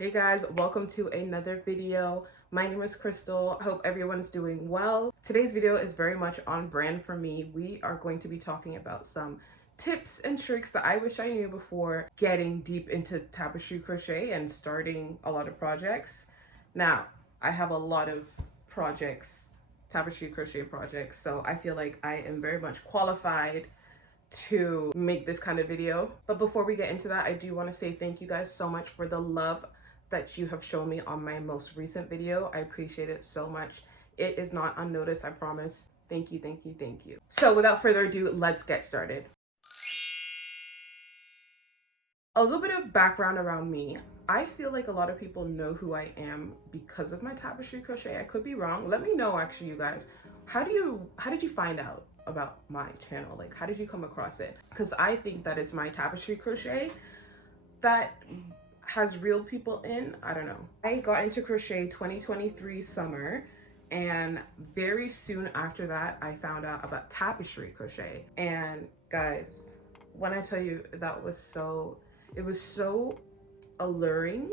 Hey guys, welcome to another video. My name is Crystal. I hope everyone's doing well. Today's video is very much on brand for me. We are going to be talking about some tips and tricks that I wish I knew before getting deep into tapestry crochet and starting a lot of projects. Now, I have a lot of projects, tapestry crochet projects, so I feel like I am very much qualified to make this kind of video. But before we get into that, I do want to say thank you guys so much for the love that you have shown me on my most recent video. I appreciate it so much. It is not unnoticed, I promise. Thank you, thank you, thank you. So without further ado, let's get started. A little bit of background around me. I feel like a lot of people know who I am because of my tapestry crochet. I could be wrong. Let me know actually, you guys. How did you find out about my channel? Like, how did you come across it? Because I think that it's my tapestry crochet that has real people in. I don't know. I got into crochet 2023 summer, and very soon after that I found out about tapestry crochet. And guys, when I tell you, that was so, it was so alluring,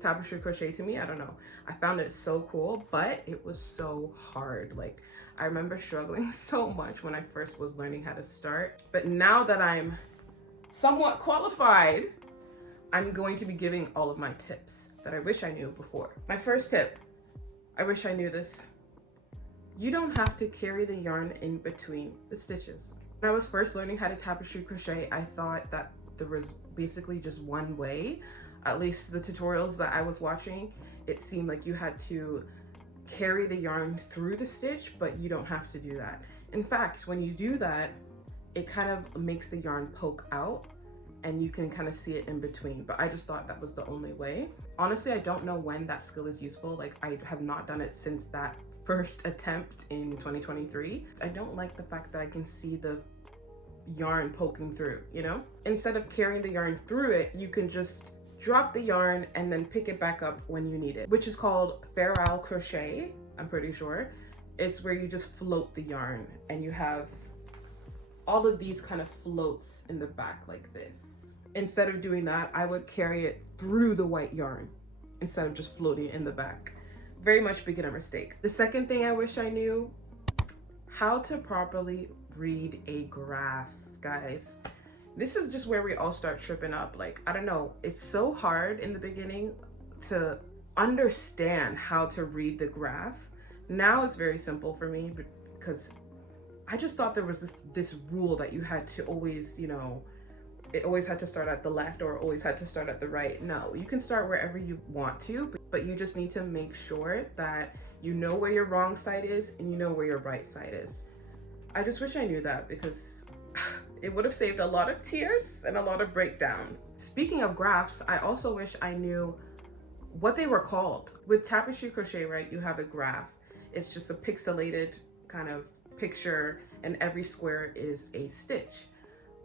tapestry crochet to me. I don't know, I found it so cool, but it was so hard. Like, I remember struggling so much when I first was learning how to start. But now that I'm somewhat qualified, I'm going to be giving all of my tips that I wish I knew before. My first tip, I wish I knew this. You don't have to carry the yarn in between the stitches. When I was first learning how to tapestry crochet, I thought that there was basically just one way. At least the tutorials that I was watching, it seemed like you had to carry the yarn through the stitch, but you don't have to do that. In fact, when you do that, it kind of makes the yarn poke out and you can kind of see it in between. But I just thought that was the only way. Honestly, I don't know when that skill is useful. Like, I have not done it since that first attempt in 2023. I don't like the fact that I can see the yarn poking through, you know? Instead of carrying the yarn through it, you can just drop the yarn and then pick it back up when you need it, which is called feral crochet, I'm pretty sure. It's where you just float the yarn and you have all of these kind of floats in the back like this. Instead of doing that, I would carry it through the white yarn instead of just floating it in the back. Very much beginner mistake. The second thing I wish I knew, how to properly read a graph, guys. This is just where we all start tripping up. Like, I don't know, it's so hard in the beginning to understand how to read the graph. Now it's very simple for me because I just thought there was this rule that you had to always, you know, it always had to start at the left or always had to start at the right. No, you can start wherever you want to, but you just need to make sure that you know where your wrong side is and you know where your right side is. I just wish I knew that because it would have saved a lot of tears and a lot of breakdowns. Speaking of graphs, I also wish I knew what they were called. With tapestry crochet, right, you have a graph. It's just a pixelated kind of picture and every square is a stitch.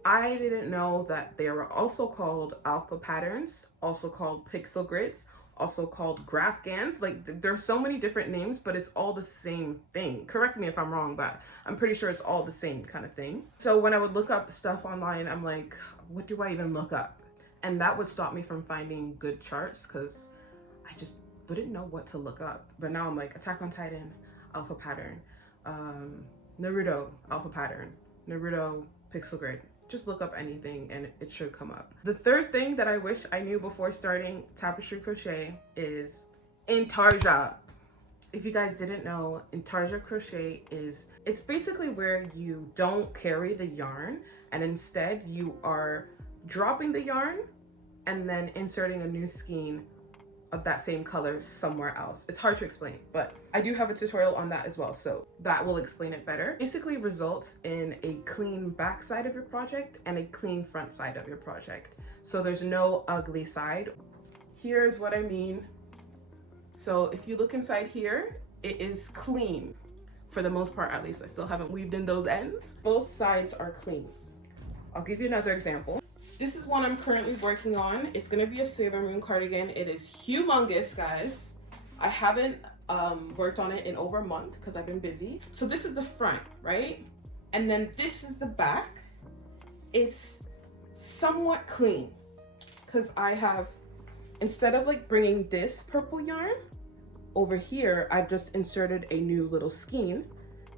I didn't know that they were also called alpha patterns, also called pixel grids, also called graphgans. Like, there's so many different names, but it's all the same thing. Correct me if I'm wrong, but I'm pretty sure it's all the same kind of thing. So when I would look up stuff online, I'm like, what do I even look up? And that would stop me from finding good charts because I just wouldn't know what to look up. But now I'm like, Attack on Titan, alpha pattern, Naruto, alpha pattern, Naruto, pixel grid. Just look up anything and it should come up. The third thing that I wish I knew before starting tapestry crochet is intarsia. If you guys didn't know, intarsia crochet it's basically where you don't carry the yarn and instead you are dropping the yarn and then inserting a new skein of that same color somewhere else. It's hard to explain, but I do have a tutorial on that as well, so that will explain it better. Basically results in a clean back side of your project and a clean front side of your project. So there's no ugly side. Here's what I mean. So if you look inside here, it is clean. For the most part, at least. I still haven't weaved in those ends. Both sides are clean. I'll give you another example. This is one I'm currently working on. It's gonna be a Sailor Moon cardigan. It is humongous, guys. I haven't worked on it in over a month because I've been busy. So this is the front, right? And then this is the back. It's somewhat clean because I have instead of like bringing this purple yarn over here, I've just inserted a new little skein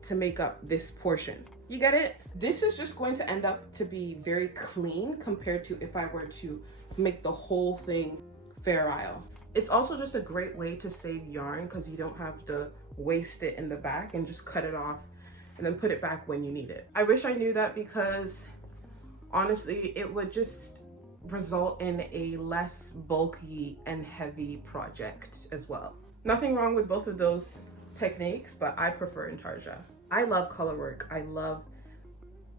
to make up this portion. You get it? This is just going to end up to be very clean compared to if I were to make the whole thing Fair Isle. It's also just a great way to save yarn because you don't have to waste it in the back and just cut it off and then put it back when you need it. I wish I knew that because honestly, it would just result in a less bulky and heavy project as well. Nothing wrong with both of those techniques, but I prefer Intarsia. I love color work. I love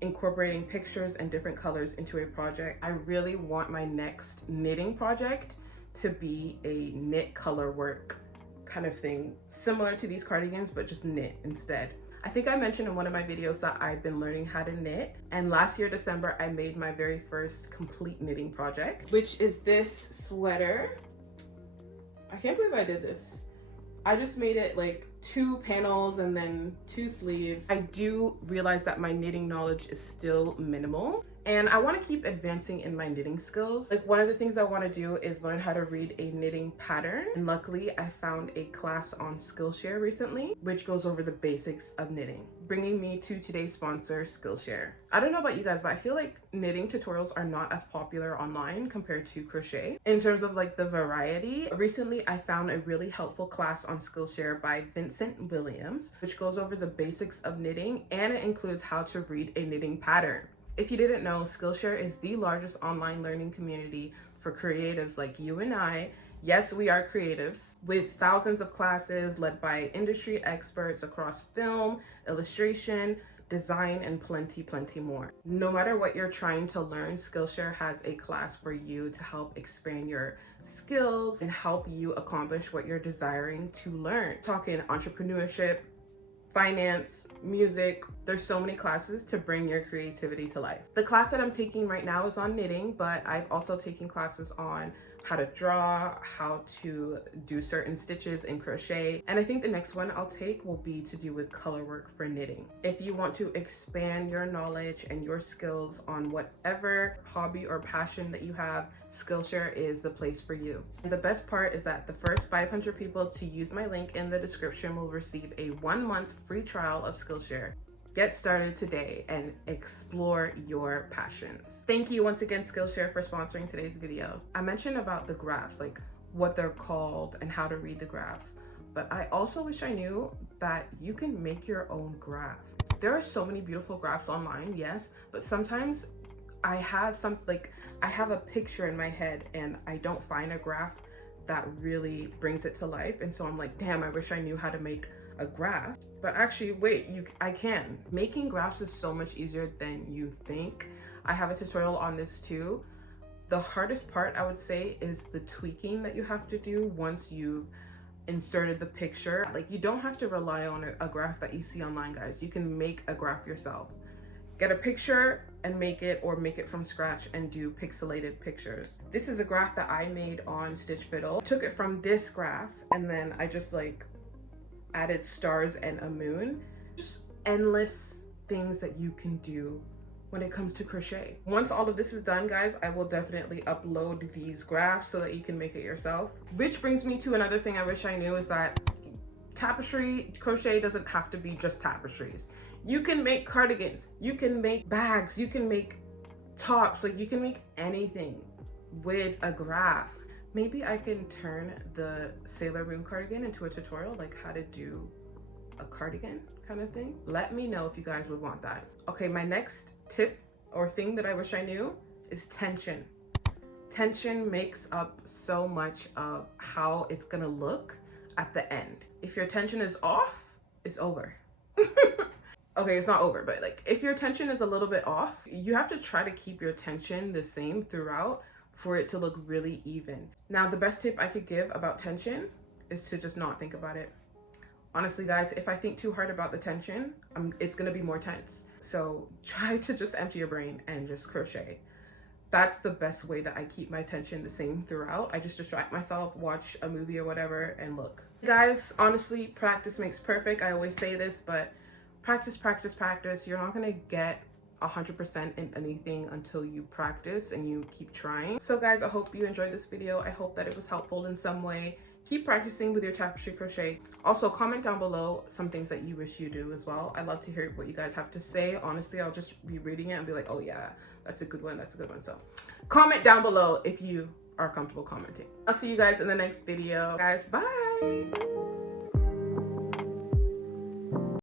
incorporating pictures and different colors into a project. I really want my next knitting project to be a knit color work kind of thing, similar to these cardigans, but just knit instead. I think I mentioned in one of my videos that I've been learning how to knit, and last year, December, I made my very first complete knitting project, which is this sweater. I can't believe I did this. I just made it like 2 panels and then 2 sleeves. I do realize that my knitting knowledge is still minimal and I want to keep advancing in my knitting skills. Like one of the things I want to do is learn how to read a knitting pattern. And luckily I found a class on Skillshare recently, which goes over the basics of knitting, bringing me to today's sponsor, Skillshare. I don't know about you guys, but I feel like knitting tutorials are not as popular online compared to crochet in terms of like the variety. Recently, I found a really helpful class on Skillshare by Vincent Williams, which goes over the basics of knitting and it includes how to read a knitting pattern. If you didn't know, Skillshare is the largest online learning community for creatives like you and I. Yes, we are creatives, with thousands of classes led by industry experts across film, illustration, design, and plenty more. No matter what you're trying to learn, Skillshare has a class for you to help expand your skills and help you accomplish what you're desiring to learn. Talking entrepreneurship, finance, music, there's so many classes to bring your creativity to life. The class that I'm taking right now is on knitting, but I've also taken classes on how to draw, how to do certain stitches in crochet, and I think the next one I'll take will be to do with color work for knitting. If you want to expand your knowledge and your skills on whatever hobby or passion that you have, Skillshare is the place for you. And the best part is that the first 500 people to use my link in the description will receive a 1-month free trial of Skillshare. Get started today and explore your passions. Thank you once again, Skillshare, for sponsoring today's video. I mentioned about the graphs, like what they're called and how to read the graphs, but I also wish I knew that you can make your own graph. There are so many beautiful graphs online, yes, but sometimes I have a picture in my head and I don't find a graph that really brings it to life. And so I'm like, damn, I wish I knew how to make a graph. But actually, wait, I can. Making graphs is so much easier than you think. I have a tutorial on this too. The hardest part, I would say, is the tweaking that you have to do once you've inserted the picture. Like, you don't have to rely on a graph that you see online, guys. You can make a graph yourself. Get a picture and make it, or make it from scratch and do pixelated pictures. This is a graph that I made on Stitch Fiddle. Took it from this graph and then I just like added stars and a moon. Just endless things that you can do when it comes to crochet. Once all of this is done, guys, I will definitely upload these graphs so that you can make it yourself. Which brings me to another thing I wish I knew, is that tapestry crochet doesn't have to be just tapestries. You can make cardigans, you can make bags, you can make tops, like you can make anything with a graph. Maybe I can turn the Sailor Moon cardigan into a tutorial, like how to do a cardigan kind of thing. Let me know if you guys would want that. Okay, my next tip or thing that I wish I knew is tension. Tension makes up so much of how it's gonna look at the end. If your tension is off, it's over. Okay, it's not over, but like if your tension is a little bit off, you have to try to keep your tension the same throughout for it to look really even. Now, the best tip I could give about tension is to just not think about it. Honestly, guys, if I think too hard about the tension, it's gonna be more tense. So try to just empty your brain and just crochet. That's the best way that I keep my tension the same throughout. I just distract myself, watch a movie or whatever, and look. Guys, honestly, practice makes perfect. I always say this, but practice. You're not gonna get 100% in anything until you practice and you keep trying. So guys, I hope you enjoyed this video. I hope that it was helpful in some way. Keep practicing with your tapestry crochet. Also, comment down below some things that you wish you do as well. I love to hear what you guys have to say. Honestly, I'll just be reading it and be like, oh yeah, that's a good one, that's a good one. So comment down below if you are comfortable commenting. I'll see you guys in the next video. Guys, bye.